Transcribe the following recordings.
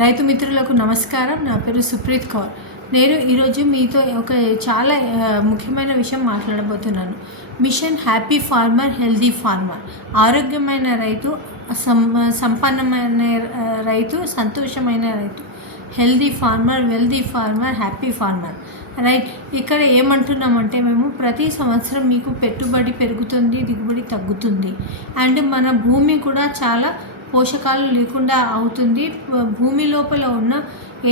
రైతు మిత్రులకు నమస్కారం. నా పేరు సుప్రీత్ కౌర్. నేను ఈరోజు మీతో ఒక చాలా ముఖ్యమైన విషయం మాట్లాడబోతున్నాను. Mission happy farmer healthy farmer. ఆరోగ్యమైన రైతు, సంపన్నమైన రైతు, సంతోషమైన రైతు. Healthy farmer, wealthy farmer, happy farmer. Right. ఇక్కడ ఏమంటున్నామంటే మేము ప్రతి సంవత్సరం మీకు పెట్టుబడి పెరుగుతుంది, దిగుబడి తగ్గుతుంది. అండ్ మన భూమి కూడా చాలా పోషకాలు లేకుండా అవుతుంది. భూమి లోపల ఉన్న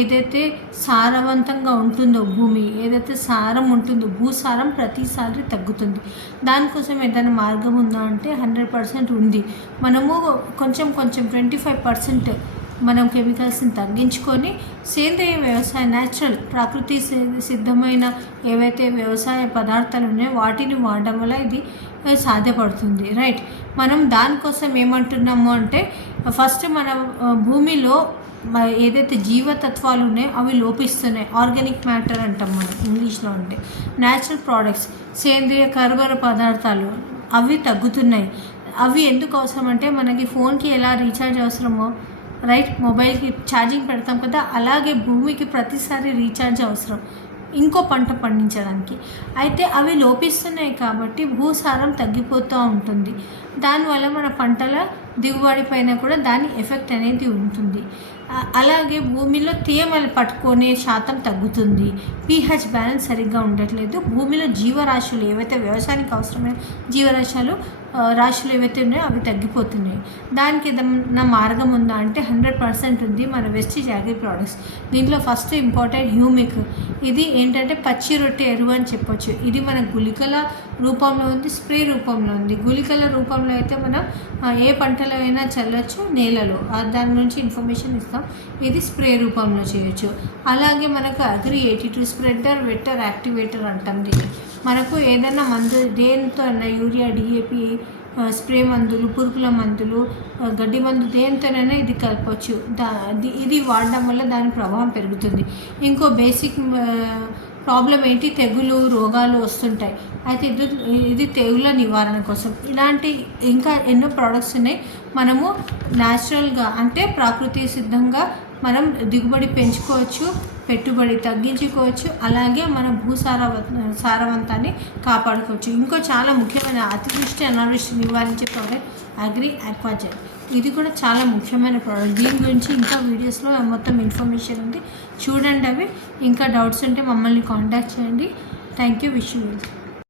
ఏదైతే సారవంతంగా ఉంటుందో, భూమి ఏదైతే సారం ఉంటుందో, భూసారం ప్రతిసారి తగ్గుతుంది. దానికోసం ఏదైనా మార్గం ఉందా అంటే 100% ఉంది. మనము కొంచెం 25% మనం కెమికల్స్ని తగ్గించుకొని సేంద్రియ వ్యవసాయం, న్యాచురల్ ప్రకృతి సిద్ధమైన ఏవైతే వ్యవసాయ పదార్థాలు ఉన్నాయో వాటిని వాడడం వల్ల ఇది సాధ్యపడుతుంది. రైట్. మనం దానికోసం ఏమంటున్నాము అంటే ఫస్ట్ మన భూమిలో ఏదైతే జీవతత్వాలు ఉన్నాయో అవి లోపిస్తున్నాయి. ఆర్గానిక్ మ్యాటర్ అంటాం మనం ఇంగ్లీష్లో. అంటే న్యాచురల్ ప్రోడక్ట్స్, సేంద్రియ కర్బన పదార్థాలు అవి తగ్గుతున్నాయి. అవి ఎందుకు అవసరం అంటే మనకి ఫోన్కి ఎలా రీఛార్జ్ అవసరమో, రైట్, మొబైల్కి ఛార్జింగ్ పెడతాం కదా, అలాగే భూమికి ప్రతిసారి రీఛార్జ్ అవసరం ఇంకో పంట పండించడానికి. అయితే అవి లోపిస్తున్నాయి కాబట్టి భూసారం తగ్గిపోతూ ఉంటుంది. దానివల్ల మన పంటల దిగుబడి పైన కూడా దాని ఎఫెక్ట్ అనేది ఉంటుంది. అలాగే భూమిలో తేమలు పట్టుకునే శాతం తగ్గుతుంది. pH బ్యాలెన్స్ సరిగ్గా ఉండట్లేదు. భూమిలో జీవరాశులు ఏవైతే వ్యవసాయానికి అవసరమైన రాశులు ఏవైతే ఉన్నాయో అవి తగ్గిపోతున్నాయి. దానికి ఏదన్నా మార్గం ఉందా అంటే 100% ఉంది. మన వెస్టేజ్ అగ్రి ప్రోడక్ట్స్. దీంట్లో ఫస్ట్ ఇంపార్టెంట్ హ్యూమిక్. ఇది ఏంటంటే పచ్చి రొట్టె ఎరువు అని చెప్పొచ్చు. ఇది మన గుళికల రూపంలో ఉంది, స్ప్రే రూపంలో ఉంది. గుళికల రూపంలో అయితే మనం ఏ పంటలో అయినా చల్లొచ్చు, నేలలో దాని నుంచి ఇన్ఫర్మేషన్ ఇస్తాం. ఇది స్ప్రే రూపంలో చేయొచ్చు. అలాగే మనకు అగ్రి 82 స్ప్రెడర్, వెటర్, యాక్టివేటర్ అంటాం దీన్ని. మనకు ఏదైనా మందు దేనితో అయినా యూరియా, DAP, స్ప్రే మందులు, పురుగుల మందులు, గడ్డి మందు దేనితోనైనా ఇది కలపచ్చు. ఇది వాడడం వల్ల దాని ప్రభావం పెరుగుతుంది. ఇంకో బేసిక్ ప్రాబ్లం ఏంటి, తెగులు, రోగాలు వస్తుంటాయి. అయితే ఇది తెగుల నివారణ కోసం ఇలాంటి ఇంకా ఎన్నో ప్రోడక్ట్స్ ఉన్నాయి. మనము న్యాచురల్గా అంటే ప్రకృతి సిద్ధంగా మనం దిగుబడి పెంచుకోవచ్చు, పెట్టుబడి తగ్గించుకోవచ్చు, అలాగే మన సారవంతాన్ని కాపాడుకోవచ్చు. ఇంకో చాలా ముఖ్యమైన అతివృష్టి, అనావృష్టి నివారించే ప్రోడక్ట్ అగ్రి ఆక్వాజెల్. ఇది కూడా చాలా ముఖ్యమైన ప్రోడక్ట్. దీని గురించి ఇంకా వీడియోస్లో మొత్తం ఇన్ఫర్మేషన్ ఉంది, చూడండి. అవి ఇంకా డౌట్స్ ఉంటే మమ్మల్ని కాంటాక్ట్ చేయండి. Thank you. Wish you well.